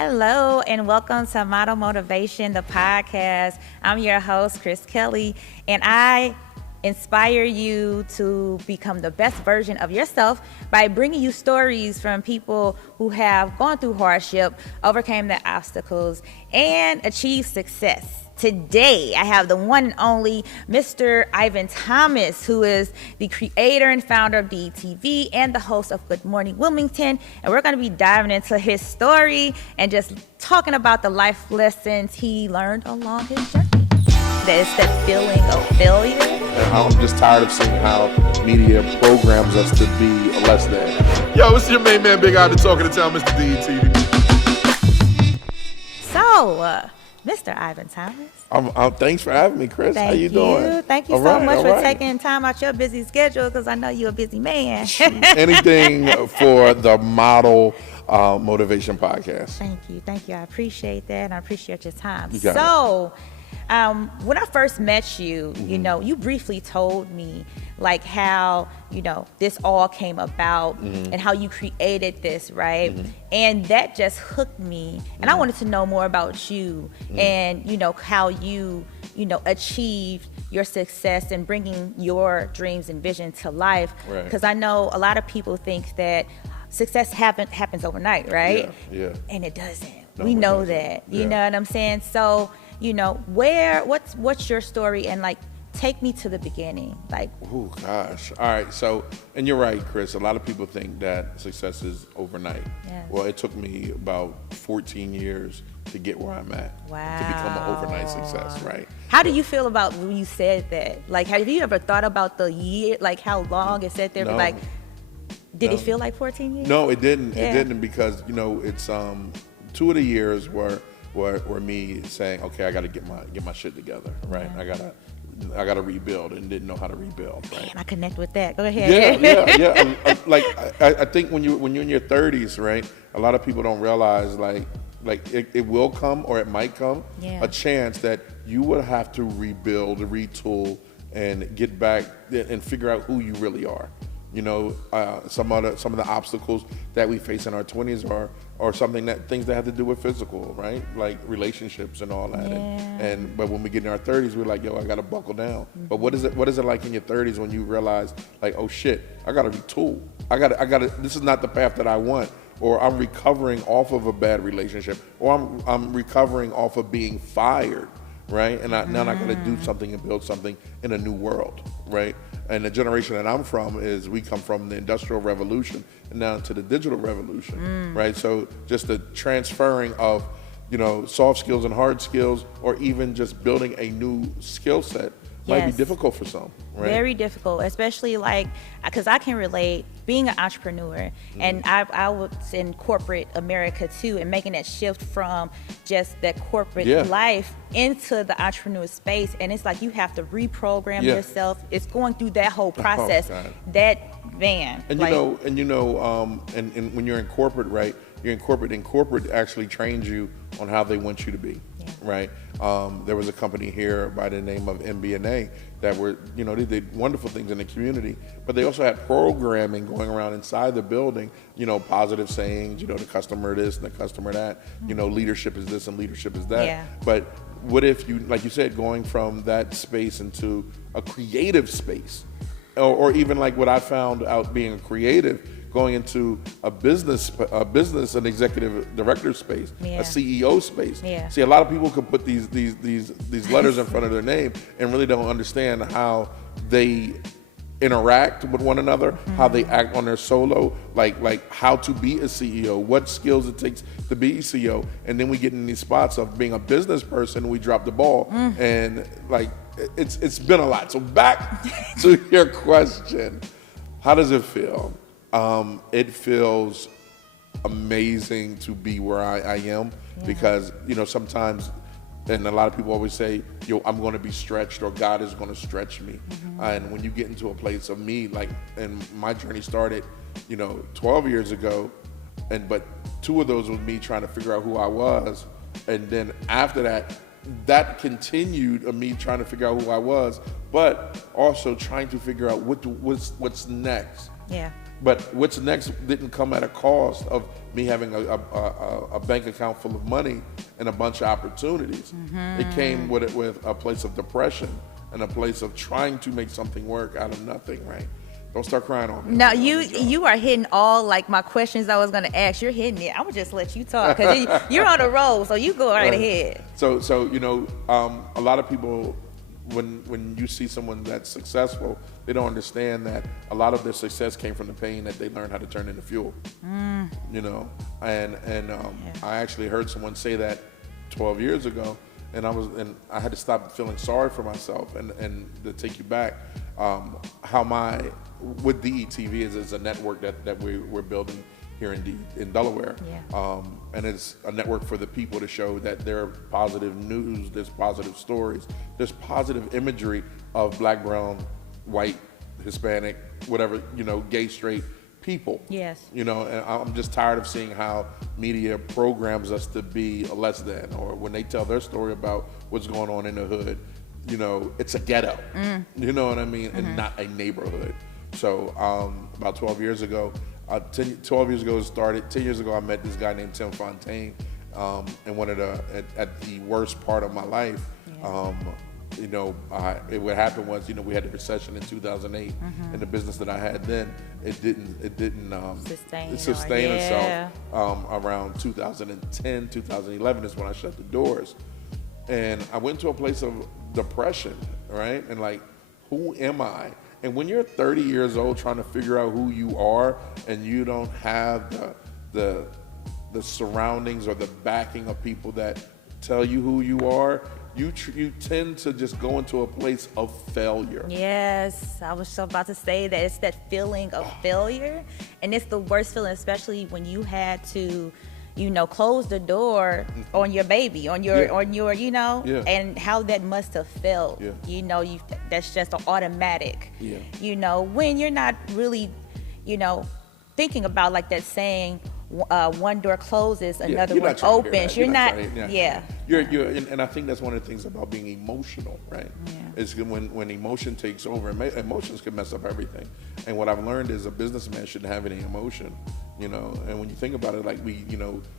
Hello and welcome to Model Motivation, the podcast. I'm your host, Chris Kelly, and I inspire you to become the best version of yourself by bringing you stories from people who have gone through hardship, overcame their obstacles, and achieved success. Today, I have the one and only Mr. Ivan Thomas, who is the creator and founder of DETV and the host of Good Morning Wilmington. And we're going to be diving into his story and just talking about the life lessons he learned along his journey. There's that feeling of failure. I'm just tired of seeing how media programs us to be less than. Yo, it's your main man, Big Eye, the talking to town, Mr. DETV. So, Mr. Ivan Thomas. Thanks for having me, Chris. How you doing? Thank you so much for taking time out your busy schedule, because I know you're a busy man. Anything for the Model Motivation Podcast. Thank you. I appreciate that, and I appreciate your time. You got it. When I first met you, you briefly told me like how, this all came about and how you created this, right? And that just hooked me. And I wanted to know more about you and, how you, achieved your success in bringing your dreams and vision to life. Because I know a lot of people think that success happens overnight, right? Yeah. And it doesn't. No, we know doesn't. that. Yeah. You know what I'm saying? So, what's your story, and like take me to the beginning. Like, Oh gosh. All right. So, and you're right, Chris. A lot of people think that success is overnight. Yes. Well, it took me about 14 years to get where I'm at. Wow. To become an overnight success, right? How do you feel about when you said that? Like, have you ever thought about the year, like how long it sat there? No. Like, did No. it feel like 14 years? No, it didn't. Yeah. It didn't, because it's 2 of the years were me saying, okay, I got to get my shit together, right? Yeah. I gotta rebuild, and didn't know how to rebuild, right? Man, I connect with that. Go ahead. Yeah. Like I think when you're in your 30s, right? A lot of people don't realize like it will come, or it might come, Yeah. a chance that you would have to rebuild, retool, and get back and figure out who you really are. Some of the obstacles that we face in our 20s are things that have to do with physical, right? Like relationships and all that. Yeah. But when we get in our 30s, we're like, yo, I gotta buckle down. But what is it like in your 30s when you realize, like, oh shit, I gotta retool. I gotta. This is not the path that I want, or I'm recovering off of a bad relationship, or I'm recovering off of being fired, right? And now I gotta do something and build something in a new world, right? And the generation that I'm from we come from the Industrial Revolution and now to the digital revolution, right? So just the transferring of, soft skills and hard skills, or even just building a new skill set might be Yes. difficult for some, right? Very difficult, especially because I can relate being an entrepreneur, and I was in corporate America too, and making that shift from just that corporate life into the entrepreneur space, and it's like you have to reprogram yourself. It's going through that whole process. God. And And when you're in corporate, right? You're in corporate, and corporate actually trains you on how they want you to be, right? There was a company here by the name of MBNA that they did wonderful things in the community, but they also had programming going around inside the building, positive sayings, the customer this and the customer that, leadership is this and leadership is that. Yeah. But what if you, like you said, going from that space into a creative space, or even like what I found out being a creative, going into a business, an executive director space, a CEO space. Yeah. See, a lot of people could put these letters in front of their name and really don't understand how they interact with one another, how they act on their solo, like how to be a CEO, what skills it takes to be a CEO. And then we get in these spots of being a business person, we drop the ball, and it's been a lot. So back to your question, how does it feel? It feels amazing to be where I am, because sometimes, and a lot of people always say, I'm going to be stretched, or God is going to stretch me. And when you get into a place of me, and my journey started 12 years ago, but 2 of those was me trying to figure out who I was, and then after that, that continued of me trying to figure out who I was, but also trying to figure out what's next. Yeah. But what's next didn't come at a cost of me having a bank account full of money and a bunch of opportunities. It came with a place of depression and a place of trying to make something work out of nothing, right? Don't start crying on me. No, you are hitting all like my questions I was gonna ask. You're hitting it. I'm gonna just let you talk because you're on a roll, so you go right ahead. So a lot of people, when you see someone that's successful, they don't understand that a lot of their success came from the pain that they learned how to turn into fuel. I actually heard someone say that 12 years ago, and I had to stop feeling sorry for myself and to take you back. How what DETV is a network that we're building here in Delaware. Yeah. And it's a network for the people to show that there's positive news, there's positive stories, there's positive imagery of black, brown, white, Hispanic, whatever, gay, straight people. Yes. And I'm just tired of seeing how media programs us to be a less than, or when they tell their story about what's going on in the hood, it's a ghetto. You know what I mean? And not a neighborhood. So about 12 years ago, 12 years ago it started. 10 years ago, I met this guy named Tim Fontaine, and at the worst part of my life. What happened was, we had the recession in 2008, and the business that I had then, it didn't sustain itself. Around 2010, 2011 is when I shut the doors, and I went to a place of depression, right? And like, who am I? And when you're 30 years old trying to figure out who you are, and you don't have the surroundings or the backing of people that tell you who you are, you tend to just go into a place of failure. Yes, I was so about to say that it's that feeling of failure, and it's the worst feeling, especially when you had to, close the door on your baby, on your, and how that must have felt. Yeah. That's just an automatic. Yeah. When you're not really, thinking about like that saying, one door closes, another one opens. You're not. And I think that's one of the things about being emotional, right? Yeah. Is when emotion takes over, emotions can mess up everything. And what I've learned is a businessman shouldn't have any emotion, And when you think about it, like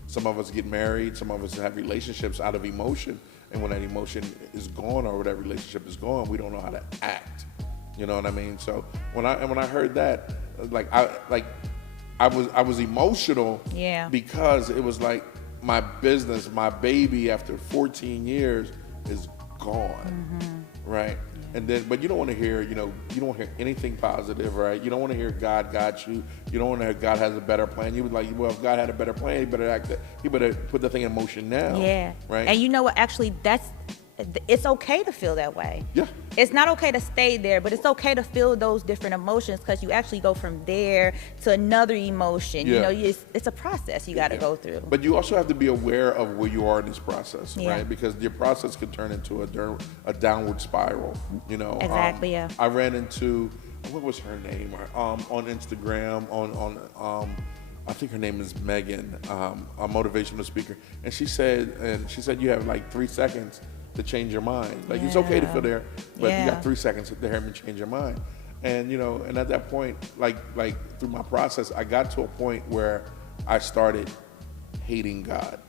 some of us get married, some of us have relationships out of emotion, and when that emotion is gone or that relationship is gone, we don't know how to act. You know what I mean? So when I heard that, I was emotional, because it was like my business, my baby, after 14 years is gone, right? And then, but you don't want to hear, you don't hear anything positive, right? You don't want to hear God got you. You don't want to hear God has a better plan. You would like, well, if God had a better plan, he better put the thing in motion now. Yeah. Right. And you know what? Actually, it's okay to feel that way. Yeah. It's not okay to stay there, but it's okay to feel those different emotions, because you actually go from there to another emotion. Yeah. It's a process you got to go through. But you also have to be aware of where you are in this process, Yeah. right? Because your process can turn into a downward spiral. Exactly. Yeah. I ran into, what was her name? On Instagram, I think her name is Megan, a motivational speaker, and she said you have like 3 seconds to change your mind. Like, it's okay to feel there, but you got 3 seconds to help me change your mind. And and at that point, like through my process, I got to a point where I started hating God,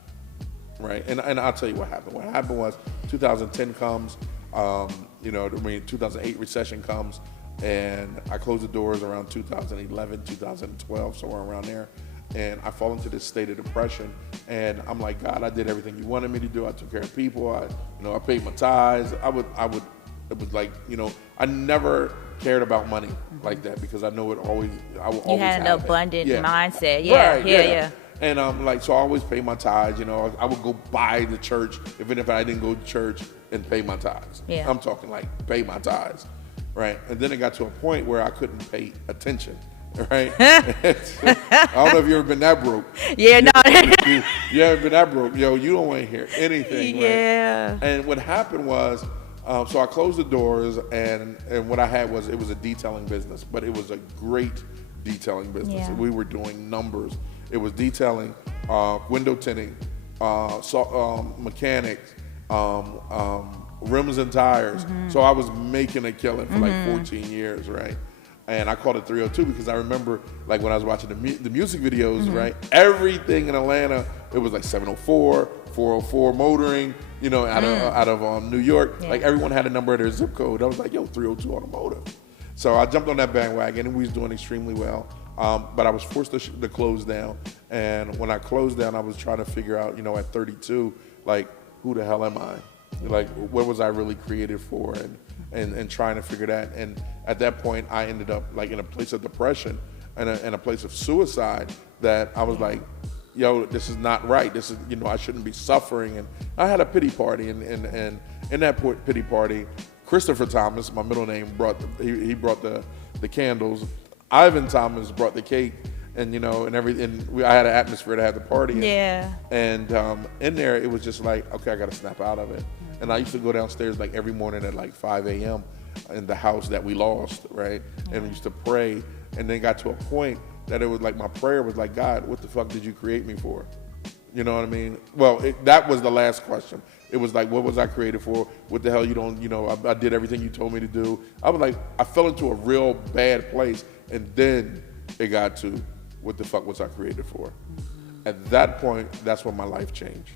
right? And I'll tell you what happened. What happened was 2010 comes, 2008 recession comes, and I closed the doors around 2011, 2012, somewhere around there. And I fall into this state of depression, and I'm like, God, I did everything you wanted me to do. I took care of people. I paid my tithes. It was like, I never cared about money like that, because I know I will always You had an have abundant it. mindset. Right, Yeah. And so I always pay my tithes. I would go buy the church, even if I didn't go to church, and pay my tithes. Yeah. I'm talking like pay my tithes, right? And then it got to a point where I couldn't pay attention. Right? I don't know if you've ever been that broke. Yeah, no. You haven't been that broke. You don't want to hear anything. Yeah. Right? And what happened was, so I closed the doors, and what I had was, it was a detailing business, but it was a great detailing business. Yeah. We were doing numbers. It was detailing, window tinting, mechanics, rims and tires. So I was making a killing for like 14 years, right? And I called it 302 because I remember, like, when I was watching the music videos, right? Everything in Atlanta, it was like 704, 404 motoring, you know, out of New York. Yeah. Like, everyone had a number of their zip code. I was like, yo, 302 automotive. So I jumped on that bandwagon, and we was doing extremely well. But I was forced to close down. And when I closed down, I was trying to figure out, you know, at 32, like, who the hell am I? Like, what was I really created for? And trying to figure that. And at that point, I ended up like in a place of depression and a place of suicide that I was like, yo, this is not right. This is, you know, I shouldn't be suffering. And I had a pity party. And in that pity party, Christopher Thomas, my middle name, brought the candles. Ivan Thomas brought the cake. And, you know, and I had an atmosphere to have the party in. Yeah. And in there, it was just like, okay, I got to snap out of it. And I used to go downstairs like every morning at like 5 a.m. in the house that we lost, right? And we used to pray. And then got to a point that it was like my prayer was like, God, what the fuck did you create me for? You know what I mean? Well, that was the last question. It was like, what was I created for? What the hell you don't, you know, I did everything you told me to do. I was like, I fell into a real bad place. And then it got to, what the fuck was I created for? At that point, that's when my life changed.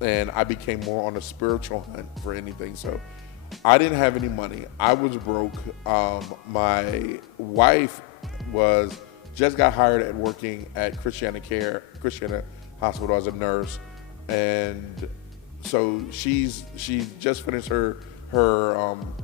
And I became more on a spiritual hunt for anything. So I didn't have any money. I was broke. My wife just got hired at working at Christiana Hospital as a nurse. And so she just finished her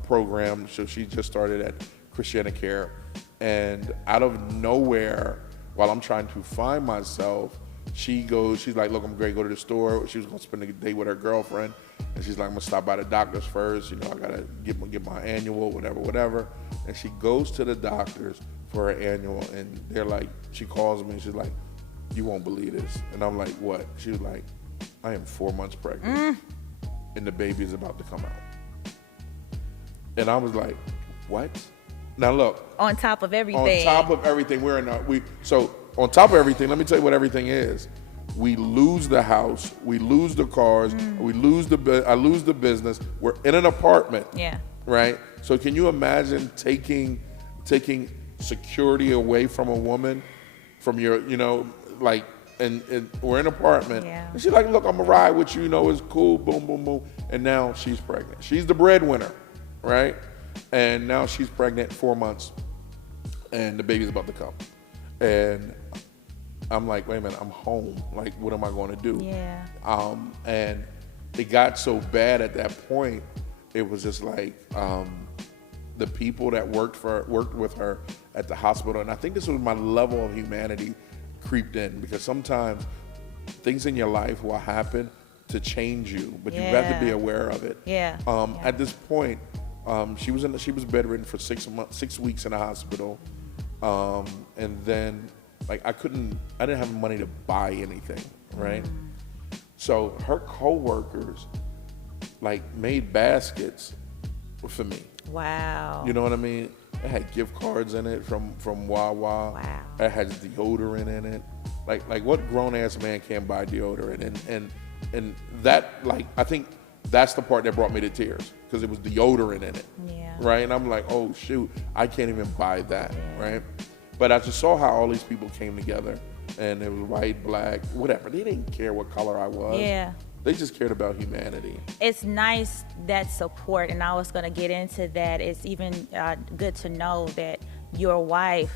program. So she just started at Christiana Care. And out of nowhere, while I'm trying to find myself, she's like, look, I'm going to go to the store. She was going to spend the day with her girlfriend. And she's like, I'm going to stop by the doctor's first. You know, I got to get my annual, whatever. And she goes to the doctor's for her annual. And they're like, she calls me and she's like, you won't believe this. And I'm like, what? She was like, I am 4 months pregnant. And the baby is about to come out. And I was like, what? Now look. On top of everything. On top of everything, on top of everything, let me tell you what everything is. We lose the house, we lose the cars, I lose the business. We're in an apartment. Yeah. Right? So can you imagine taking security away from a woman, from your, you know, like, and we're in an apartment. Yeah. And she's like, look, I'm gonna ride with you, you know, it's cool, boom, boom, boom. And now she's pregnant. She's the breadwinner, right? And now she's pregnant 4 months and the baby's about to come. And I'm like, wait a minute, I'm home. Like, what am I going to do? Yeah. And it got so bad at that point, it was just like the people that worked with her at the hospital, and I think this was my level of humanity creeped in, because sometimes things in your life will happen to change you, but you have to be aware of it. Yeah. At this point, she was bedridden for 6 weeks in the hospital. And then, like, I didn't have money to buy anything, right? So her coworkers, like, made baskets for me. Wow. You know what I mean? It had gift cards in it from Wawa. Wow. It has deodorant in it. Like what grown ass man can't buy deodorant? And that, like, I think that's the part that brought me to tears, because it was deodorant in it. Yeah. Right? And I'm like, oh shoot, I can't even buy that. Right? But I just saw how all these people came together, and it was white, black, whatever. They didn't care what color I was. Yeah. They just cared about humanity. It's nice, that support, and I was going to get into that. It's even good to know that your wife,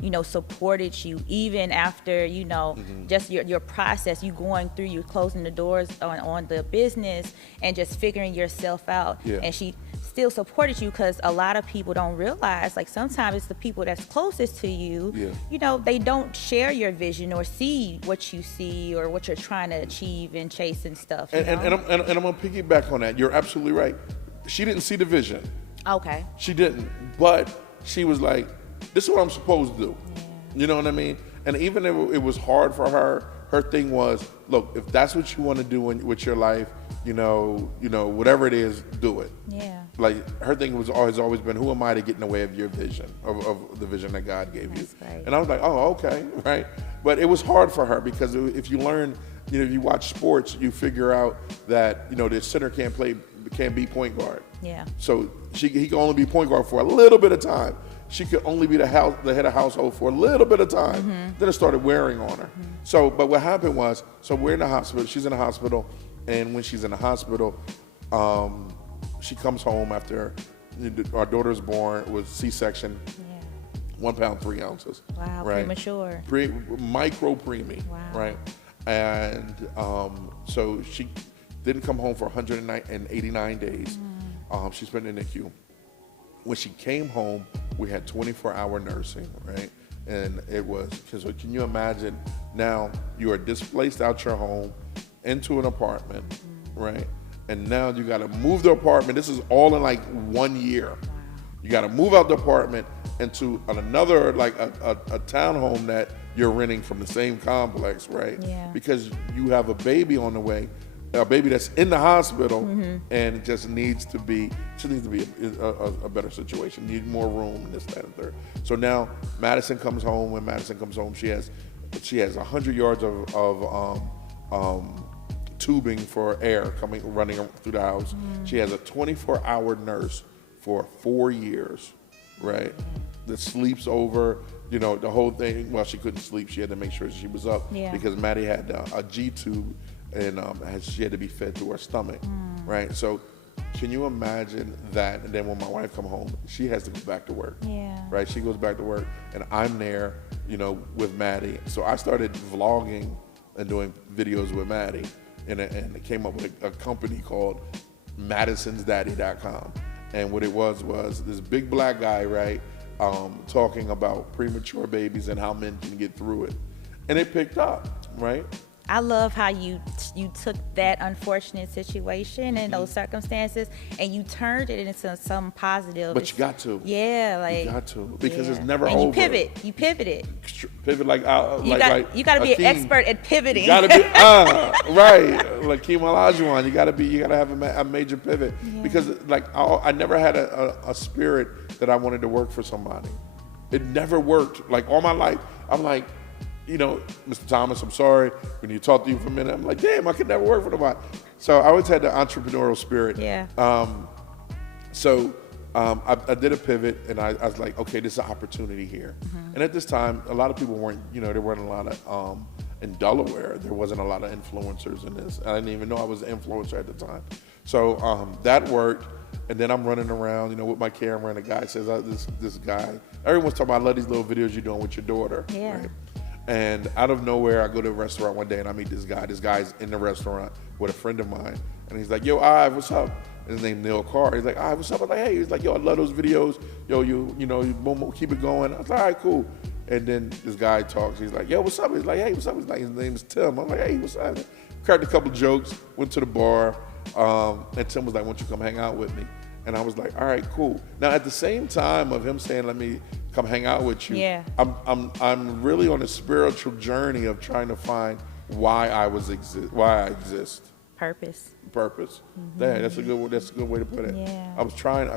you know, supported you even after, you know, just your process, you going through, you closing the doors on the business and just figuring yourself out. Yeah. And she still supported you, because a lot of people don't realize, like, sometimes it's the people that's closest to you, you know, they don't share your vision or see what you see or what you're trying to achieve and chase and stuff. And I'm gonna piggyback on that. You're absolutely right. She didn't see the vision. Okay. She didn't, but she was like, this is what I'm supposed to do. You know what I mean? And even if it was hard for her, her thing was, look, if that's what you want to do with your life, you know, whatever it is, do it. Yeah. Like, her thing has always been, who am I to get in the way of your vision, of the vision that God gave you? That's great. And I was like, oh, okay, right? But it was hard for her, because if you learn if you watch sports, you figure out that the center can't be point guard. Yeah. So he can only be point guard for a little bit of time. She could only be the head of household for a little bit of time. Then it started wearing on her. So, but what happened was, we're in the hospital. She's in the hospital, and when she's in the hospital, she comes home after our daughter's born with C-section. Yeah. 1 pound 3 ounces. Wow. Right? Premature. Micro preemie. Wow. Right. And so she didn't come home for 189 days. She spent in the NICU. When she came home, we had 24-hour nursing, right? And it was, so can you imagine now you are displaced out your home into an apartment, right? And now you got to move the apartment. This is all in like 1 year. Wow. You got to move out the apartment into another, like a townhome that you're renting from the same complex, right? Yeah. Because you have a baby on the way, a baby that's in the hospital, and it just needs to be a better situation, need more room, and this, that, and third. So now Madison comes home. When Madison comes home, she has 100 yards of tubing for air running through the house. She has a 24-hour nurse for 4 years, right? That sleeps over, the whole thing. Well, she couldn't sleep. She had to make sure she was up because Maddie had a G tube, and she had to be fed to her stomach, right? So can you imagine that? And then when my wife come home, she has to go back to work, right? She goes back to work, and I'm there, with Maddie. So I started vlogging and doing videos with Maddie, and it came up with a company called MadisonsDaddy.com. And what it was this big black guy, right, talking about premature babies and how men can get through it. And it picked up, right? I love how you took that unfortunate situation and those circumstances and you turned it into something positive. But you got to. Yeah, like you got to, because it's never and over. You pivoted. Pivot like you got to be an expert at pivoting. You got to be right, like Keem Olajuwon. You got to have a major pivot because I never had a spirit that I wanted to work for somebody. It never worked. Like all my life, I'm like, Mr. Thomas, I'm sorry. When you talk to you for a minute, I'm like, damn, I could never work for nobody. So I always had the entrepreneurial spirit. Yeah. I did a pivot, and I was like, okay, this is an opportunity here. And at this time, a lot of people weren't, there weren't a lot of, in Delaware, there wasn't a lot of influencers in this. I didn't even know I was an influencer at the time. So that worked. And then I'm running around, with my camera, and the guy says, this guy, everyone's talking about, I love these little videos you're doing with your daughter. Yeah. Right? And out of nowhere, I go to a restaurant one day and I meet this guy. This guy's in the restaurant with a friend of mine. And he's like, yo, Ive, what's up? And his name's Neil Carr. He's like, Ive, what's up? I'm like, hey. He's like, yo, I love those videos. Yo, you boom, keep it going. I was like, all right, cool. And then this guy talks. He's like, yo, what's up? He's like, hey, what's up? He's like, his name is Tim. I'm like, hey, what's up? Cracked a couple jokes, went to the bar. And Tim was like, why don't you come hang out with me? And I was like, all right, cool. Now, at the same time of him saying, let me come hang out with you, I'm really on a spiritual journey of trying to find why I exist. Purpose. Yeah, that's a good way to put it. Yeah. I was going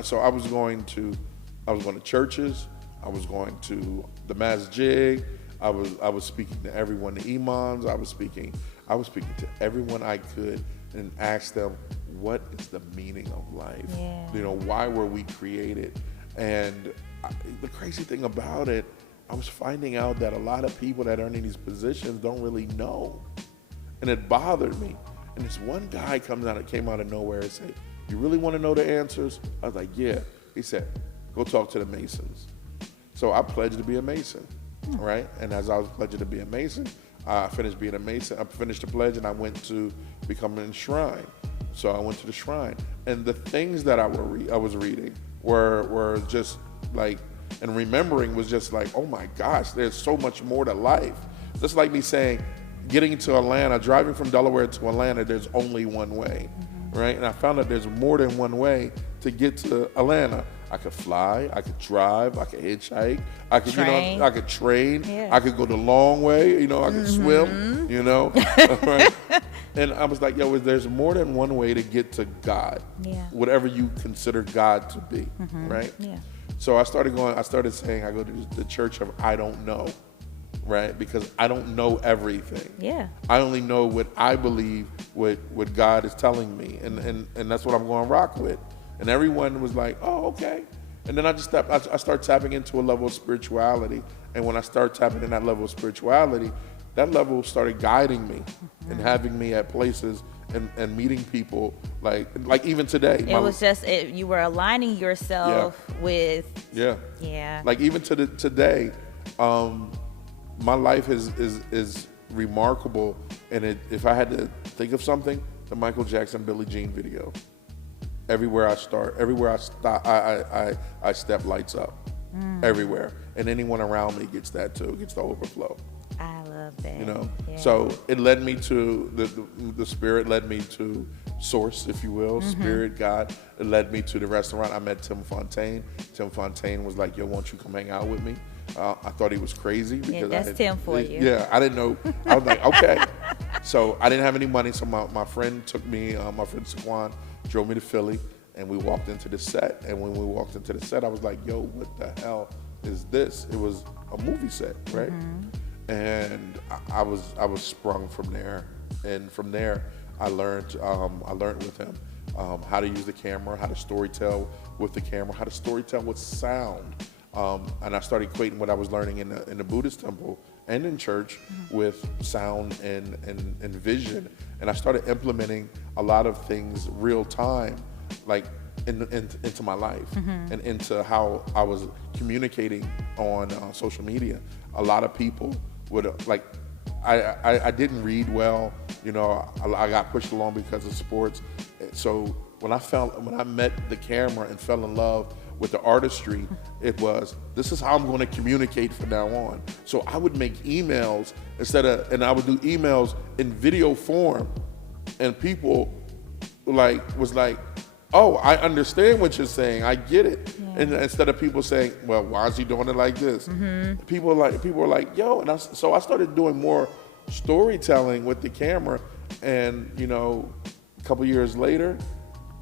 to churches, I was going to the masjid, I was speaking to everyone, the imams, I was speaking to everyone I could and ask them, what is the meaning of life? Yeah. Why were we created? And the crazy thing about it, I was finding out that a lot of people that are in these positions don't really know. And it bothered me. And this one guy came out of nowhere and said, you really want to know the answers? I was like, yeah. He said, go talk to the Masons. So I pledged to be a Mason, right? And as I was pledging to be a Mason, I finished being a Mason. I finished the pledge and I went to become an shrine. So I went to the shrine. And the things that I was reading were just like, and remembering was just like, oh my gosh, there's so much more to life. Just like me saying, getting to Atlanta, driving from Delaware to Atlanta, there's only one way, right? And I found out there's more than one way to get to Atlanta. I could fly, I could drive, I could hitchhike, I could train. I could train, Yeah. I could go the long way, I could swim, right? And I was like, yo, there's more than one way to get to God, whatever you consider God to be, right? Yeah. So I started saying, I go to the church of I don't know. right? Because I don't know everything. Yeah. I only know what I believe, what God is telling me, and that's what I'm going to rock with. And everyone was like, oh, okay. And then I start tapping into a level of spirituality. And when I start tapping in that level of spirituality, that level started guiding me and having me at places and meeting people like even today. It was just, you were aligning yourself with. Yeah. Yeah. Like even today, my life is remarkable. And if I had to think of something, the Michael Jackson Billie Jean video. Everywhere I start, everywhere I stop, I step lights up. Everywhere. And anyone around me gets that too, gets the overflow. I love that. You know, Yeah. so it led me to the Spirit led me to Source, if you will, Spirit, God. It led me to the restaurant. I met Tim Fontaine. Tim Fontaine was like, "Yo, won't you come hang out with me?" I thought he was crazy because that's Tim for you. Yeah, I didn't know. I was like, okay. So I didn't have any money, so my friend took me. My friend Saquon drove me to Philly, and we walked into the set. And when we walked into the set, I was like, "Yo, what the hell is this?" It was a movie set, right? And I was sprung from there, and from there I learned with him how to use the camera, how to storytell with the camera, how to storytell with sound, and I started equating what I was learning in the Buddhist temple and in church with sound and vision, and I started implementing a lot of things real time, like into my life and into how I was communicating on social media. A lot of people would like, I didn't read well, you know, I got pushed along because of sports. So when I met the camera and fell in love with the artistry, this is how I'm going to communicate from now on. So I would make emails and I would do emails in video form, and people was like, "Oh, I understand what you're saying. I get it." Yeah. And instead of people saying, "Well, why is he doing it like this?" People were like, "Yo," and so I started doing more storytelling with the camera. And you know, a couple years later,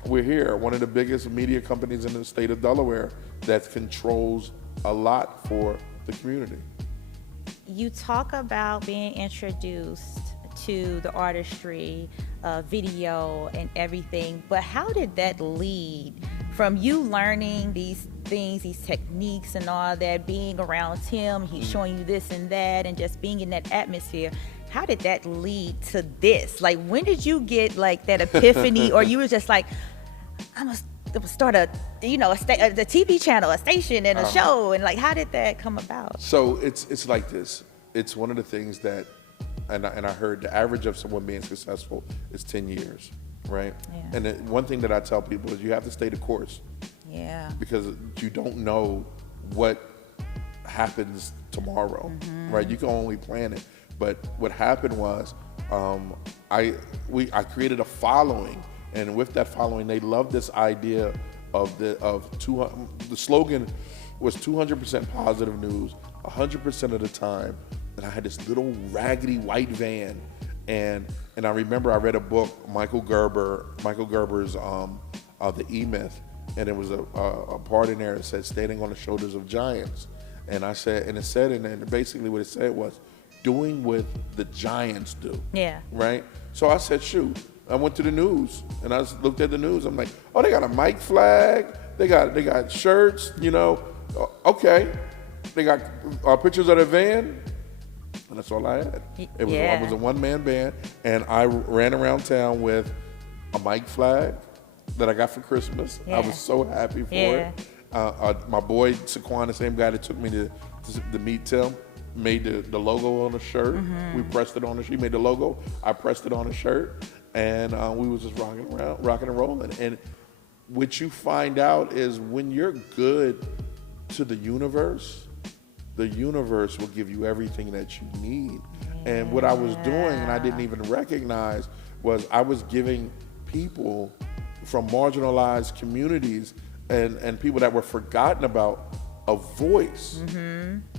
we're here, one of the biggest media companies in the state of Delaware that controls a lot for the community. You talk about being introduced to the artistry, video and everything, but how did that lead from you learning these things, these techniques and all that, being around Tim, he's showing you this and that, and just being in that atmosphere? How did that lead to this? Like, when did you get like that epiphany, or you were just like, I'm gonna start a TV channel, a station, and a show, and like, how did that come about? So it's like this. It's one of the things that, and I heard the average of someone being successful is 10 years, right? Yeah. And one thing that I tell people is you have to stay the course. Yeah. Because you don't know what happens tomorrow, right? You can only plan it. But what happened was, I created a following, and with that following, they loved this idea of the slogan was 200% positive news, 100% of the time. And I had this little raggedy white van, and I remember I read a book, Michael Gerber's The E-Myth, and it was a part in there that said standing on the shoulders of giants. And I said, and basically what it said was doing what the giants do. Yeah. Right? So I said, shoot. I went to the news and I looked at the news. I'm like, oh, they got a mic flag. They got shirts, you know. Okay. They got pictures of the van. And that's all I had. I was a one-man band, and I ran around town with a mic flag that I got for Christmas. Yeah. I was so happy for it. My boy Saquon, the same guy that took me to meet Tim, made the logo on the shirt. We pressed it on the shirt. He made the logo. I pressed it on the shirt, and we was just rocking and rolling. And what you find out is when you're good to the universe will give you everything that you need. Yeah. And what I was doing, and I didn't even recognize, was I was giving people from marginalized communities and people that were forgotten about a voice.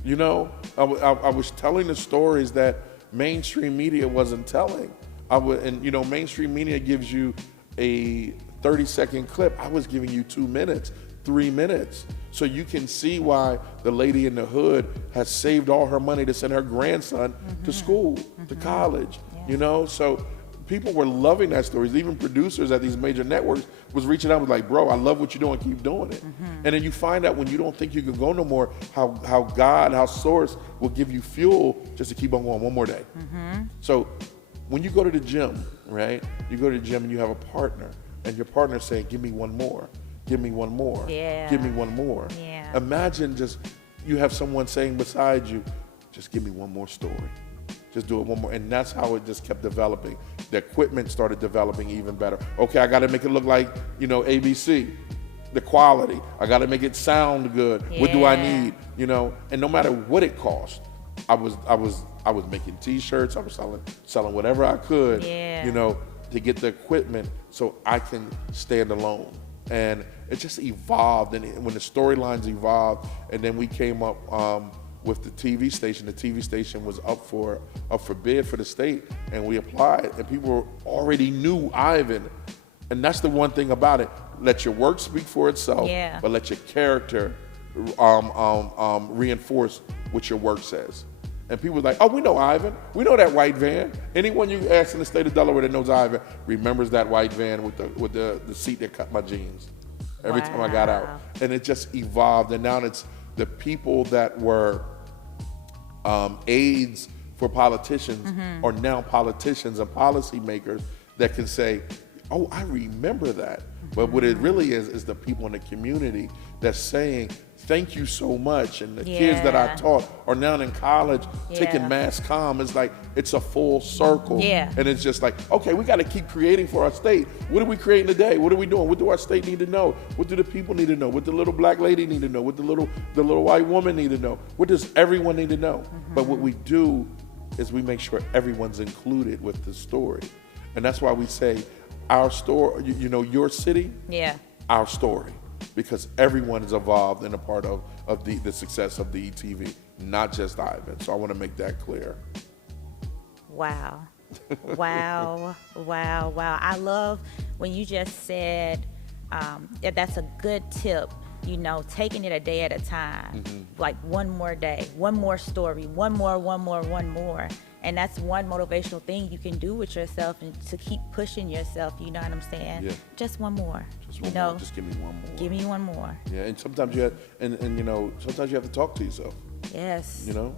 You know, I was telling the stories that mainstream media wasn't telling. Mainstream media gives you a 30-second clip. I was giving you 2 minutes. 3 minutes. So you can see why the lady in the hood has saved all her money to send her grandson to school, to college, you know? So people were loving that stories. Even producers at these major networks was reaching out, was like, bro, I love what you're doing, keep doing it. And then you find out when you don't think you can go no more, how God, how Source will give you fuel just to keep on going one more day. So when you go to the gym, right? You go to the gym and you have a partner, and your partner's saying, give me one more, give me one more, give me one more. Imagine just you have someone saying beside you, just give me one more story. Just do it one more. And that's how it just kept developing. The equipment started developing even better. Okay, I got to make it look like, you know, ABC. The quality. I got to make it sound good. What do I need? You know, and no matter what it cost, I was making T-shirts. I was selling whatever I could, you know, to get the equipment so I can stand alone. And it just evolved. And when the storylines evolved, and then we came up with the TV station was up for bid for the state, and we applied, and people already knew Ivan. And that's the one thing about it. Let your work speak for itself, but let your character reinforce what your work says. And people were like, oh, we know Ivan. We know that white van. Anyone you ask in the state of Delaware that knows Ivan remembers that white van with the seat that cut my jeans every time I got out. And it just evolved, and now it's the people that were aides for politicians are now politicians and policymakers that can say, oh, I remember that. But what it really is the people in the community that's saying, thank you so much. And the kids that I taught are now in college taking mass comm. It's like, it's a full circle. And it's just like, okay, we got to keep creating for our state. What are we creating today? What are we doing? What do our state need to know? What do the people need to know? What the little black lady need to know? What the little white woman need to know? What does everyone need to know? But what we do is we make sure everyone's included with the story. And that's why we say, our story, you know, your city, our story, because everyone is involved in a part of the success of the DETV, not just Ivan. So I want to make that clear. Wow. Wow. Wow. Wow. I love when you just said that that's a good tip, you know, taking it a day at a time, like one more day, one more story, one more. And that's one motivational thing you can do with yourself and to keep pushing yourself, you know what I'm saying? Just one more. Just one more. Just give me one more. Give me one more. Yeah, and sometimes you have, and you know, sometimes you have to talk to yourself. Yes. You know?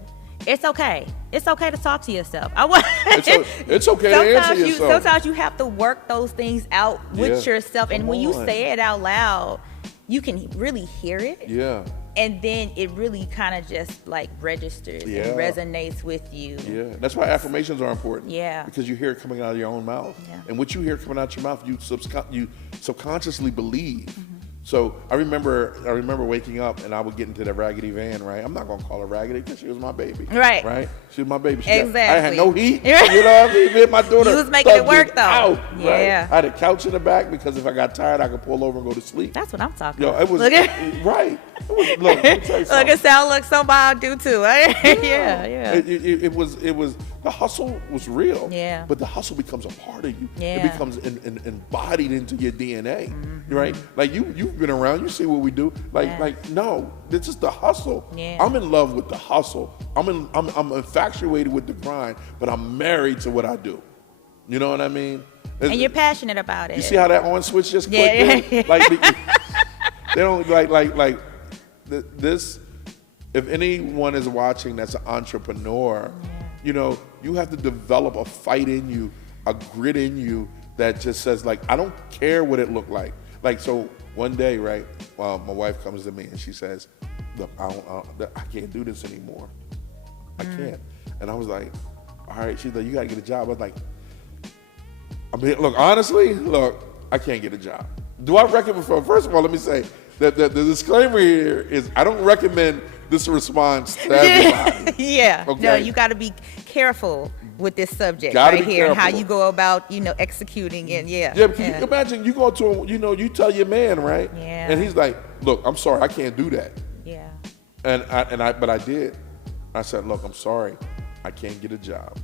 It's okay. It's okay to talk to yourself. It's okay to answer yourself. Sometimes you have to work those things out with yourself. And when you say it out loud, you can really hear it. Yeah. And then it really kind of just like registers and resonates with you. Yeah, that's why affirmations are important. Yeah. Because you hear it coming out of your own mouth. And what you hear coming out your mouth, you subconsciously believe. So I remember waking up and I would get into the raggedy van, right? I'm not gonna call her raggedy because she was my baby. Right? She was my baby. I had no heat. You know what I mean? Me and my daughter. You was making it work though. Out, right? I had a couch in the back because if I got tired, I could pull over and go to sleep. That's what I'm talking about. It was right. Look, let me tell you something. Look, it sounds like somebody do too. It was the hustle was real. Yeah. But the hustle becomes a part of you. It becomes embodied into your DNA. Right? Like you've been around, you see what we do. Like no, this is the hustle. I'm in love with the hustle. I'm infatuated with the grind, but I'm married to what I do. You know what I mean? And you're passionate about it. You see how that on switch just clicked in? Like they don't like this. If anyone is watching that's an entrepreneur, you know, you have to develop a fight in you, a grit in you that just says like, I don't care what it looked like. Like, so one day, right, my wife comes to me and she says, look, I can't do this anymore. I can't. And I was like, all right. She's like, you got to get a job. I was like, I mean, look, honestly, I can't get a job. Do I recommend, first of all, let me say that the disclaimer here is I don't recommend this response to everybody. Okay? No, you got to be careful with this subject here and how you go about, you know, exexecuting it. Because you imagine you go to him, you know, you tell your man, right? And he's like, look, I'm sorry, I can't do that. But I did. I said, look, I'm sorry, I can't get a job.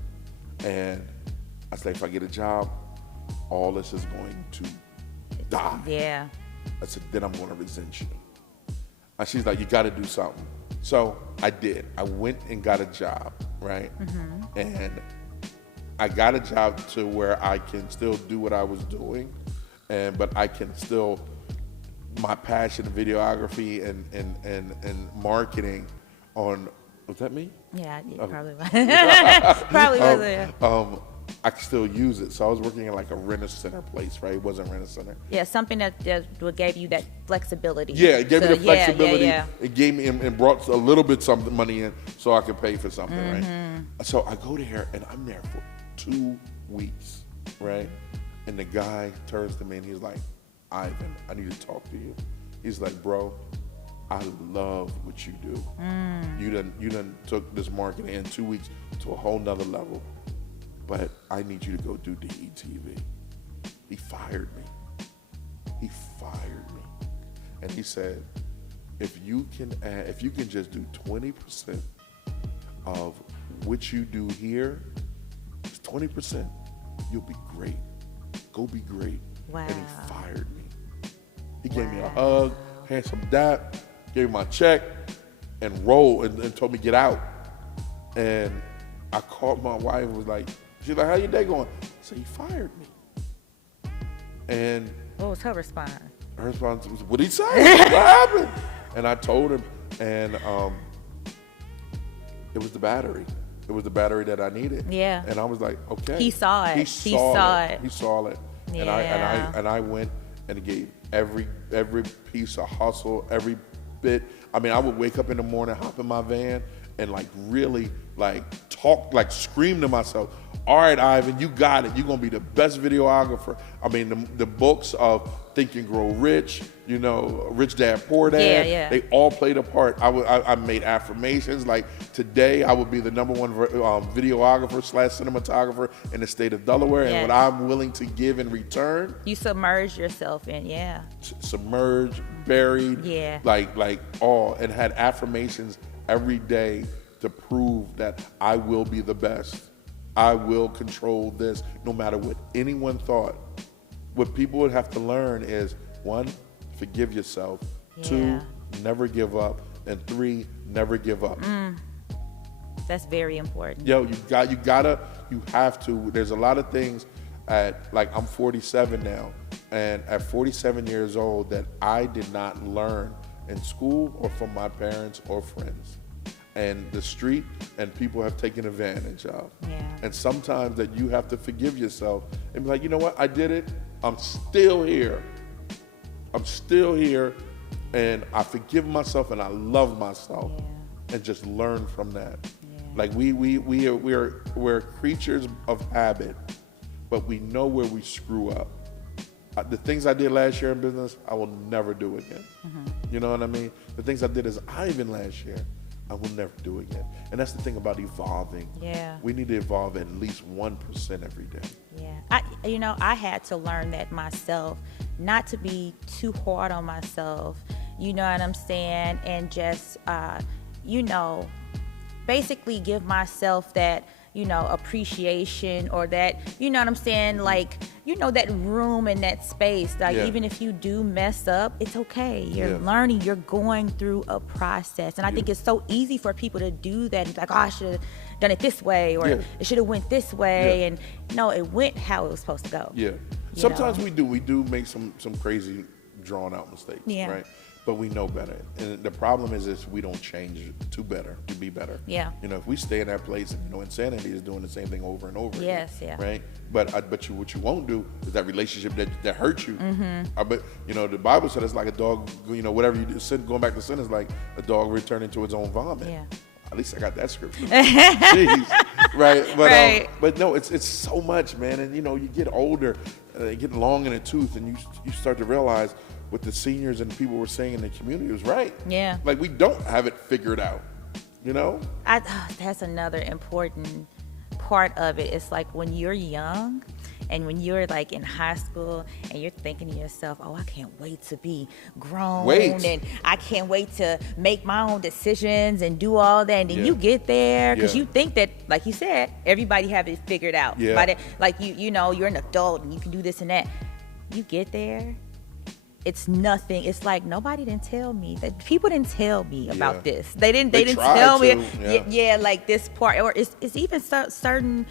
And I said, if I get a job, all this is going to die. I said, then I'm going to resent you. And she's like, you got to do something. So I did. I went and got a job, right? And I got a job to where I can still do what I was doing, but I can still, my passion in videography and marketing on, was that me? Yeah, probably was. Probably was, yeah. I could still use it. So I was working in like a rent-a-center place, right? It wasn't rent-a-center. Yeah, something that gave you that flexibility. Yeah, it gave me the flexibility. Yeah. It gave me and brought a little bit something money in so I could pay for something, right? So I go there and I'm there for 2 weeks, right? And the guy turns to me and he's like, Ivan, I need to talk to you. He's like, bro, I love what you do. You done took this marketing in 2 weeks to a whole nother level. But I need you to go do DETV. He fired me. He fired me. And he said, if you can just do 20% of what you do here, just 20%, you'll be great. Go be great. Wow. And he fired me. He gave me a hug, handsome dap, gave me my check, and rolled and told me get out. And I called my wife and was like, she's like, how your day going? I said, he fired me. And what was her response? Her response was, what'd he say? What happened? And I told him, and it was the battery. It was the battery that I needed. Yeah. And I was like, okay. He saw it. He saw it. He saw it. Yeah. And I went and gave every piece of hustle, every bit. I mean, I would wake up in the morning, hop in my van, and like really like talk, like scream to myself, all right, Ivan, you got it. You're going to be the best videographer. I mean, the books of Think and Grow Rich, you know, Rich Dad, Poor Dad, yeah. they all played a part. I made affirmations. Like today, I would be the #1 videographer / cinematographer in the state of Delaware. Yes. And what I'm willing to give in return. You submerge yourself in, Submerged, buried, like all, and had affirmations every day to prove that I will be the best. I will control this no matter what anyone thought. What people would have to learn is 1, forgive yourself. 2, never give up. And 3, never give up. That's very important. Yo, you have to. There's a lot of things like I'm 47 now, and at 47 years old that I did not learn in school or from my parents or friends. And the street and people have taken advantage of. Yeah. And sometimes that you have to forgive yourself and be like, you know what, I did it. I'm still here. I'm still here, and I forgive myself and I love myself, and just learn from that. Yeah. Like we're creatures of habit, but we know where we screw up. The things I did last year in business, I will never do again. You know what I mean? The things I did as Ivan last year, I will never do again. And that's the thing about evolving. Yeah. We need to evolve at least 1% every day. Yeah. I had to learn that myself, not to be too hard on myself, you know what I'm saying? And just, basically give myself that, appreciation, or that, you know what I'm saying? Like, that room and that space. Like, even if you do mess up, it's okay. You're learning. You're going through a process. And I think it's so easy for people to do that. Like, I should have done it this way, or it should have went this way. And no, it went how it was supposed to go. Yeah. Sometimes we do make some crazy drawn out mistakes, right? But we know better. And the problem is we don't change to be better. Yeah. If we stay in that place, insanity is doing the same thing over and over again. Right? But what you won't do is that relationship that hurts you. But the Bible said it's like a dog, whatever you do, going back to sin is like a dog returning to its own vomit. Yeah. At least I got that scripture. Jeez. Right. But no, it's so much, man. And you get older, you get long in the tooth, and you start to realize what the seniors and people were saying in the community was right. Yeah. Like, we don't have it figured out, That's another important part of it. It's like when you're young and when you're like in high school and you're thinking to yourself, oh, I can't wait to be grown and I can't wait to make my own decisions and do all that. And then you get there because you think that, like you said, everybody have it figured out. Yeah. Like, you're an adult and you can do this and that. You get there it's nothing. It's like nobody didn't tell me that. People didn't tell me about this. They didn't tried tell me. to, Yeah, like this part, or it's even certain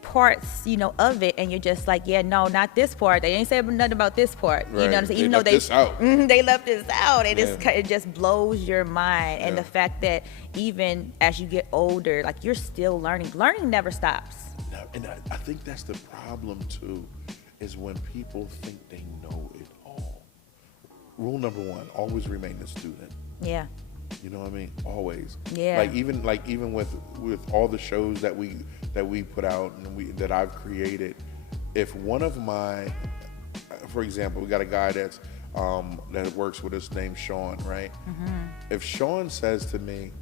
parts, of it, and you're just like, yeah, no, not this part. They ain't said nothing about this part. You know what I'm saying? Even though this out. they left this out, and it just blows your mind. And the fact that even as you get older, like you're still learning. Learning never stops. And I think that's the problem too, is when people think they know it all. Rule number one: always remain a student. Yeah. You know what I mean? Always. Yeah. Like even with all the shows that we put out and that I've created, if one of my, for example, we got a guy that works with us named Sean, right? Mm-hmm. If Sean says to me,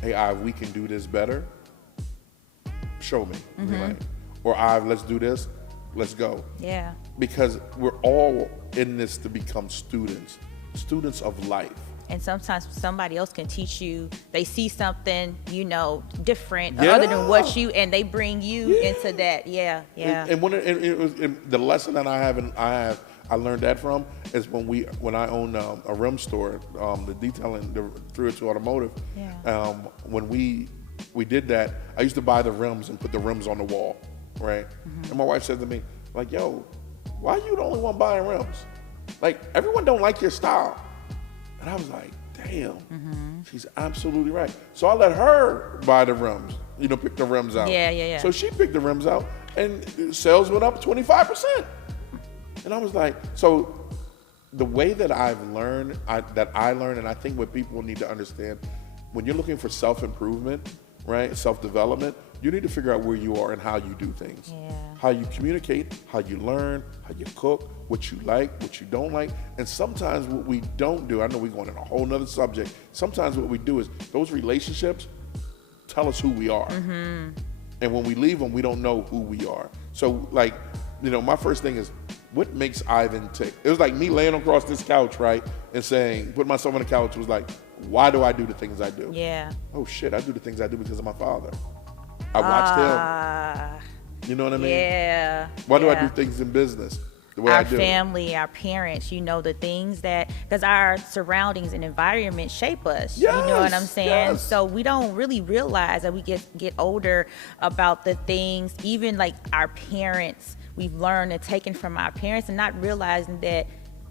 "Hey, we can do this better," show me. Mm-hmm. Like, or let's do this, let's go. Yeah. Because we're all in this to become students of life. And sometimes somebody else can teach you. They see something, different other than what and they bring you into that. Yeah, yeah. And the lesson that I learned that from is when I owned a rim store, the detailing, through it to automotive. Yeah. When we did that, I used to buy the rims and put the rims on the wall, right? Mm-hmm. And my wife said to me, like, "Yo, why are you the only one buying rims? Like, everyone don't like your style." And I was like, damn, she's absolutely right. So I let her buy the rims, pick the rims out. Yeah. So she picked the rims out, and sales went up 25%. And I was like, so the way that I've learned, I learned, and I think what people need to understand, when you're looking for self-improvement, right, self-development, you need to figure out where you are and how you do things. Yeah. How you communicate, how you learn, how you cook, what you like, what you don't like. And sometimes what we don't do, I know we're going on a whole nother subject, sometimes what we do is those relationships tell us who we are. Mm-hmm. And when we leave them, we don't know who we are. So like, my first thing is, what makes Ivan tick? It was like me laying across this couch, right, and saying, put myself on the couch, was like, why do I do the things I do? Yeah. Oh shit, I do the things I do because of my father. I watched him. You know what I mean? Yeah. Why do I do things in business the way I do? Our family, our parents, the things because our surroundings and environment shape us. Yes, you know what I'm saying? Yes. So we don't really realize that we get older about the things, even like our parents, we've learned and taken from our parents, and not realizing that,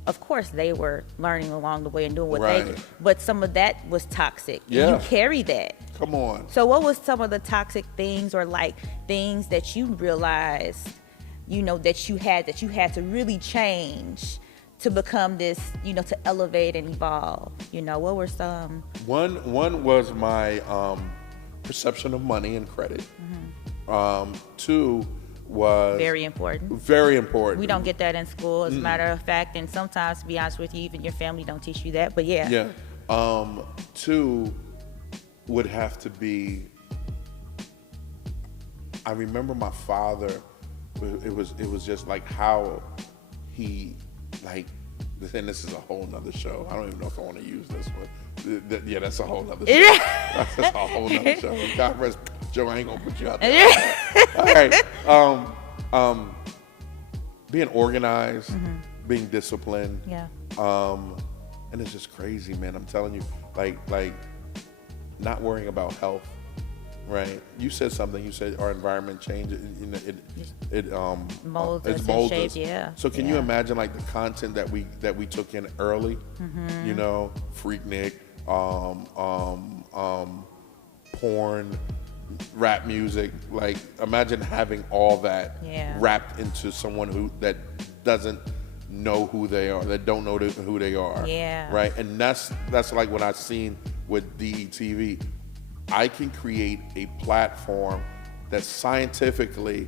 of course, they were learning along the way and doing what they did, but some of that was toxic. Yeah. You carry that. Come on. So what was some of the toxic things, or like things that you realized, that you had to really change to become this, to elevate and evolve? What were some? One was my perception of money and credit. Mm-hmm. Two was very important. Very important. We don't get that in school, as a matter of fact, and sometimes, to be honest with you, even your family don't teach you that. But yeah. Yeah. Two would have to be, I remember my father, it was just like how he, like, and this is a whole nother show. I don't even know if I want to use this one. Yeah, that's a whole nother show. That's a whole nother show. God rest, Joe, I ain't gonna put you out there. All right. Being organized, being disciplined. Yeah. And it's just crazy, man. I'm telling you, like not worrying about health, right? You said something. You said our environment changes. It molds us and shapes. Yeah. So can you imagine like the content that we took in early? Freaknik, porn, rap music. Like, imagine having all that wrapped into someone that doesn't know who they are, that don't know who they are. Yeah. Right. And that's like what I've seen with DETV. I can create a platform that scientifically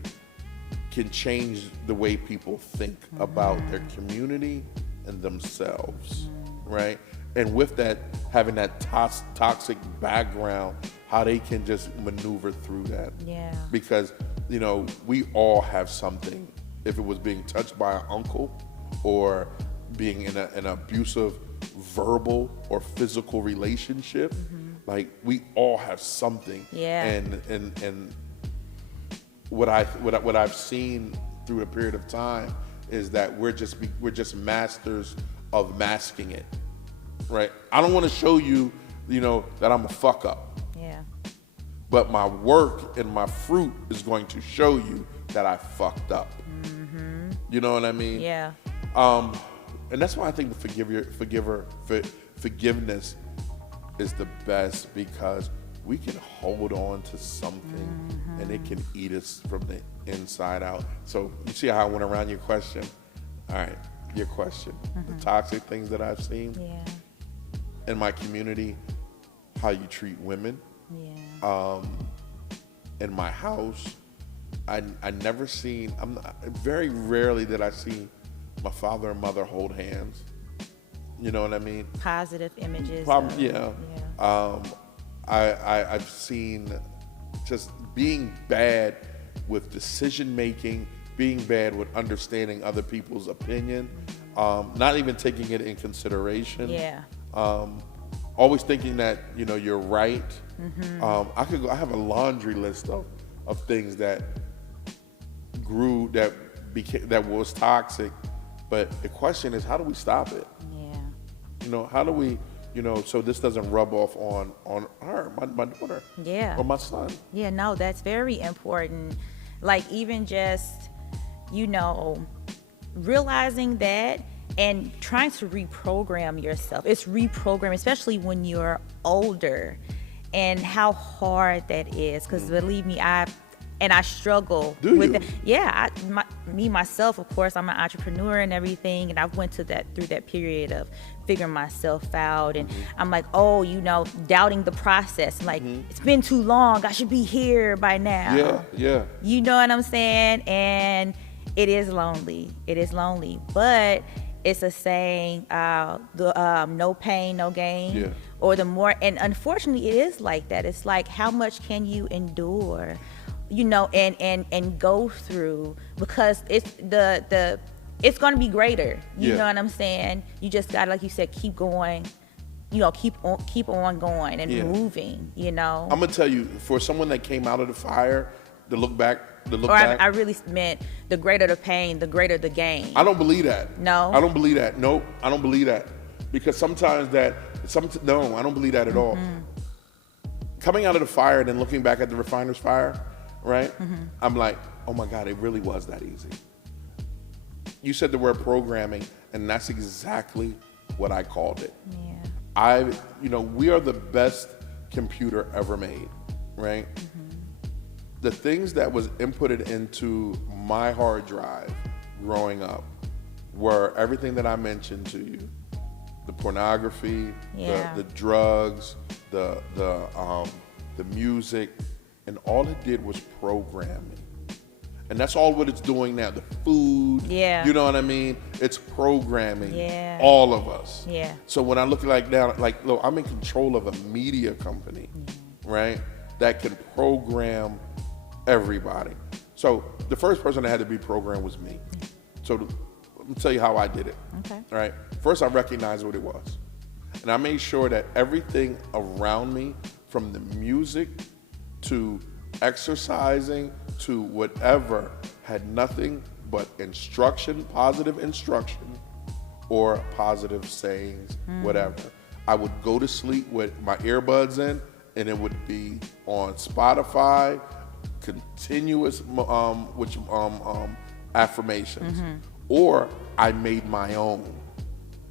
can change the way people think about their community and themselves, right? And with that, having that toxic background, how they can just maneuver through that. Yeah. Because, we all have something. If it was being touched by an uncle, or being in an abusive verbal or physical relationship, like, we all have something. Yeah. And what I've seen through a period of time is that we're just masters of masking it, right? I don't want to show you, that I'm a fuck up. Yeah. But my work and my fruit is going to show you that I fucked up. You know what I mean? Yeah. And that's why I think forgiveness is the best, because we can hold on to something and it can eat us from the inside out. So you see how I went around your question? All right, your question. The toxic things that I've seen in my community, how you treat women. Yeah. In my house, I never seen, very rarely did I see my father and mother hold hands. You know what I mean? Positive images. I've seen just being bad with decision making, being bad with understanding other people's opinion, not even taking it in consideration. Yeah. Always thinking that you're right. I have a laundry list of things that grew that was toxic, but the question is, how do we stop it? Yeah. How do we, so this doesn't rub off on her, my daughter, or my son? Yeah, no, that's very important. Like, even just, realizing that and trying to reprogram yourself. It's reprogram, especially when you're older, and how hard that is. Because believe me, I struggle with it. Yeah, myself, of course, I'm an entrepreneur and everything, and I went through that period of figuring myself out, and I'm like, doubting the process. Like, it's been too long. I should be here by now. Yeah. You know what I'm saying? And it is lonely. But it's a saying, no pain, no gain. Yeah. Or the more, and unfortunately, it is like that. It's like, how much can you endure? And go through, because it's it's going to be greater. You know what I'm saying? You just got to, like you said, keep going. Keep on going and moving. I'm gonna tell you, for someone that came out of the fire, to look back. I really meant, the greater the pain, the greater the gain. I don't believe that. No. I don't believe that. Nope. I don't believe that, because sometimes no, I don't believe that at all. Coming out of the fire and then looking back at the refiner's fire, right? I'm like, oh my God, it really was that easy. You said the word programming, and that's exactly what I called it. Yeah. We are the best computer ever made, right? The things that was inputted into my hard drive growing up were everything that I mentioned to you: the pornography, the drugs, the music, and all it did was programming. And that's all what it's doing now. The food, you know what I mean? It's programming all of us. Yeah. So when I look like now, look, I'm in control of a media company, right? That can program everybody. So the first person that had to be programmed was me. So let me tell you how I did it. Okay. All right. First, I recognized what it was. And I made sure that everything around me, from the music to exercising to whatever, had nothing but instruction, positive instruction, or positive sayings, whatever. I would go to sleep with my earbuds in, and it would be on Spotify, continuous affirmations. Or I made my own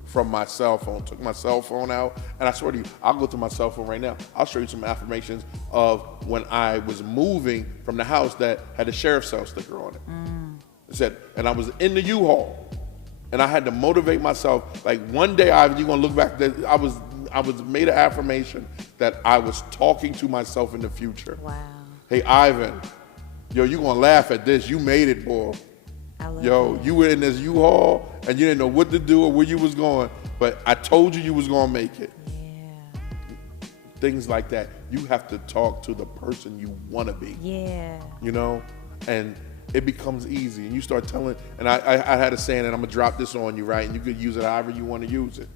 from my cell phone, took my cell phone out, and I swear to you, I'll go through my cell phone right now. I'll show you some affirmations of when I was moving from the house that had a sheriff's cell sticker on it. It said, and I was in the U-Haul, and I had to motivate myself. Like, one day, you're gonna look back, that I was made an affirmation that I was talking to myself in the future. Wow. Hey, Ivan, you gonna laugh at this. You made it, boy. You were in this U-Haul and you didn't know what to do or where you was going, but I told you was gonna make it. Yeah. Things like that. You have to talk to the person you wanna be. Yeah. And it becomes easy. And you start telling, and I had a saying, and I'm gonna drop this on you, right? And you could use it however you wanna use it.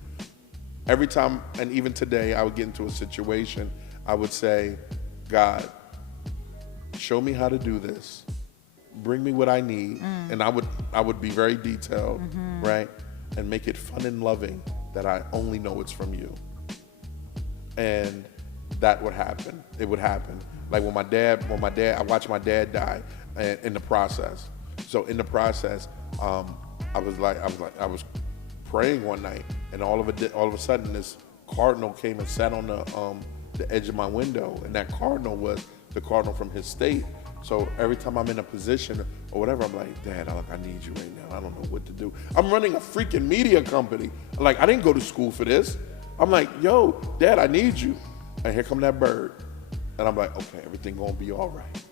Every time, and even today, I would get into a situation, I would say, God, show me how to do this. Bring me what I need. And I would be very detailed, right? and make it fun and loving that I only know it's from you. And that would happen. It would happen. Like when my dad, I watched my dad die in the process. So in the process, I was praying one night, and all of a sudden, this cardinal came and sat on the edge of my window, and that cardinal was the cardinal from his state. So every time I'm in a position or whatever, I'm like, Dad, I need you right now. I don't know what to do. I'm running a freaking media company. Like, I didn't go to school for this. I'm like, yo, Dad, I need you. And here come that bird. And I'm like, okay, everything gonna be all right.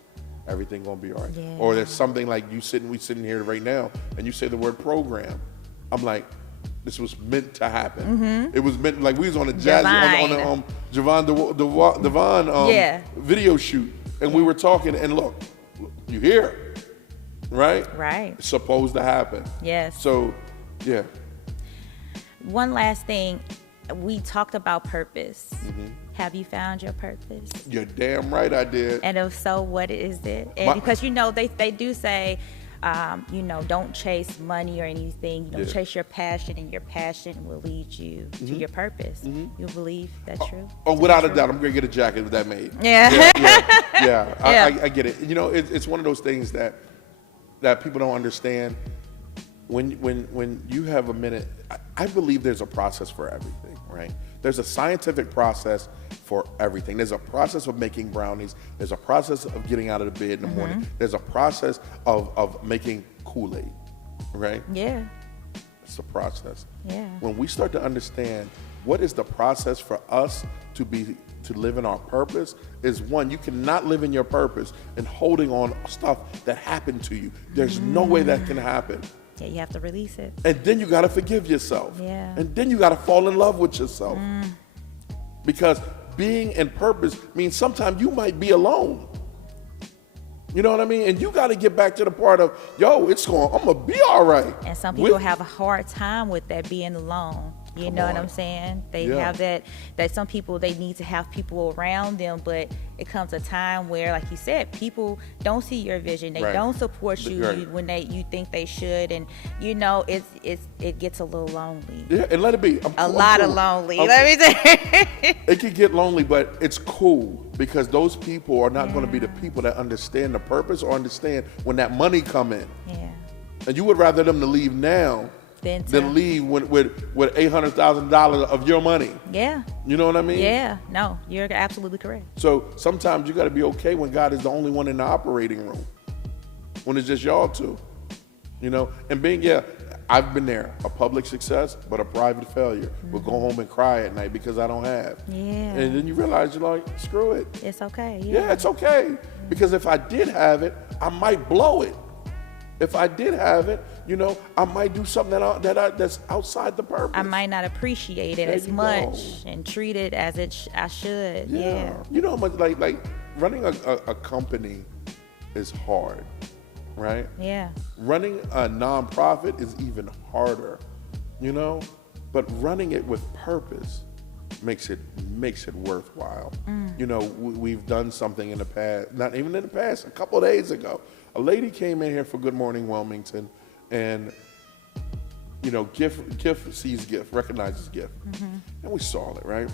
Everything gonna be all right. Yeah. Or there's something like we sitting here right now, and you say the word program. I'm like, this was meant to happen. Mm-hmm. It was meant, like we was on a jazz on the Javon video shoot, and we were talking, and look, you hear, right? Right. It's supposed to happen. Yes. So, yeah. One last thing, we talked about purpose. Mm-hmm. Have you found your purpose? You're damn right I did. And if so, what is it? And because they do say, don't chase money or anything. Chase your passion, and your passion will lead you to your purpose. Mm-hmm. You believe that's true? Oh, without a doubt, I'm gonna get a jacket with that made. Yeah. Yeah. I get it. It's one of those things that people don't understand. When you have a minute, I believe there's a process for everything, right? There's a scientific process for everything. There's a process of making brownies. There's a process of getting out of the bed in the morning. There's a process of making Kool-Aid, right? Yeah. It's a process. Yeah. When we start to understand what is the process for us to live in our purpose, is one, you cannot live in your purpose and holding on stuff that happened to you. There's no way that can happen. Yeah, you have to release it. And then you got to forgive yourself. Yeah. And then you got to fall in love with yourself. Because being in purpose means sometimes you might be alone. You know what I mean? And you got to get back to the part of, I'm going to be all right. And some people have a hard time with that, being alone. You know what I'm saying? They have that some people, they need to have people around them, but it comes a time where, like you said, people don't see your vision. They don't support you when you think they should, and it gets a little lonely. Yeah, and let it be. A lot of lonely. Let me tell you. It can get lonely, but it's cool because those people are not going to be the people that understand the purpose or understand when that money come in. Yeah. And you would rather them to leave now than leave with $800,000 of your money. Yeah. You know what I mean? Yeah. No, you're absolutely correct. So sometimes you got to be okay when God is the only one in the operating room, when it's just y'all two. And I've been there, a public success, but a private failure. We'll go home and cry at night because I don't have. Yeah. And then you realize you're like, screw it. It's okay. Yeah, it's okay. Because if I did have it, I might blow it. If I did have it, I might do something that's outside the purpose. I might not appreciate it as much and treat it as I should. Yeah. You know how much like running a company is hard, right? Yeah. Running a nonprofit is even harder, but running it with purpose makes it worthwhile. We've done something in the past, not even in the past, a couple of days ago. A lady came in here for Good Morning Wilmington, and Gift sees Gift, recognizes Gift, and we saw it, right?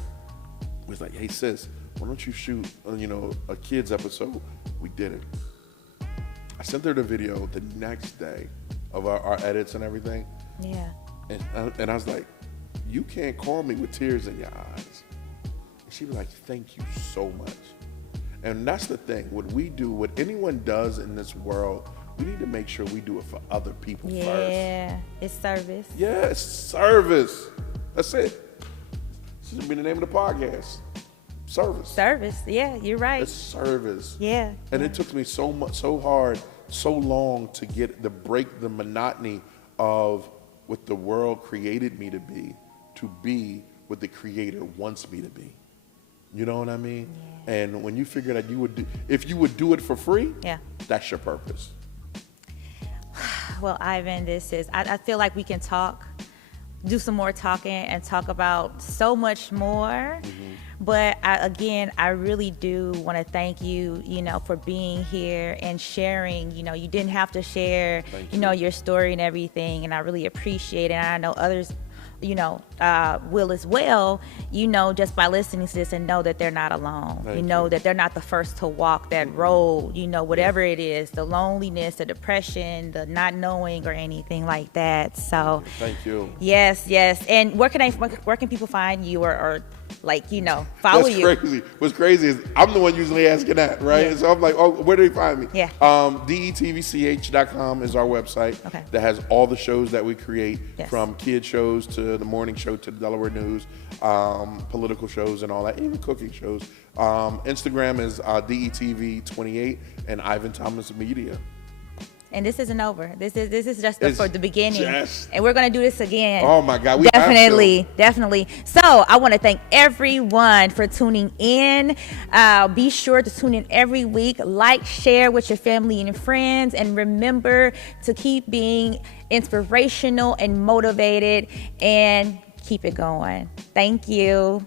We was like, hey sis, why don't you shoot a kids episode? We did it. I sent her the video the next day of our edits and everything. Yeah. And I was like, you can't call me with tears in your eyes. And she was like, thank you so much. And that's the thing. What anyone does in this world, we need to make sure we do it for other people first. Yeah, it's service. Yeah, it's service. That's it. This should be the name of the podcast. Service. Service. Yeah, you're right. It's service. Yeah. And it took me so long to break the monotony of what the world created me to be what the Creator wants me to be. You know what I mean? Yeah. And when you figure that if you would do it for free, that's your purpose. Well, Ivan, I feel like we can do some more talking and talk about so much more. But again, I really do want to thank you, for being here and sharing. You didn't have to share, your story and everything, and I really appreciate it. And I know others will as well, just by listening to this and know that they're not alone. Thank you. That they're not the first to walk that road, whatever it is, the loneliness, the depression, the not knowing or anything like that. So thank you. Yes. And where can people find you or follow you? That's crazy. What's crazy is I'm the one usually asking that, right? Yeah. And so I'm like, oh, where do they find me? Yeah. DETVCH.com is our website that has all the shows that we create, from kid shows to the morning show to the Delaware News, political shows and all that, even cooking shows. Instagram is DETV28 and Ivan Thomas Media. And this isn't over. This is just for the beginning. Yes. And we're going to do this again. Oh my God. Definitely. So I want to thank everyone for tuning in. Be sure to tune in every week. Like, share with your family and friends. And remember to keep being inspirational and motivated and keep it going. Thank you.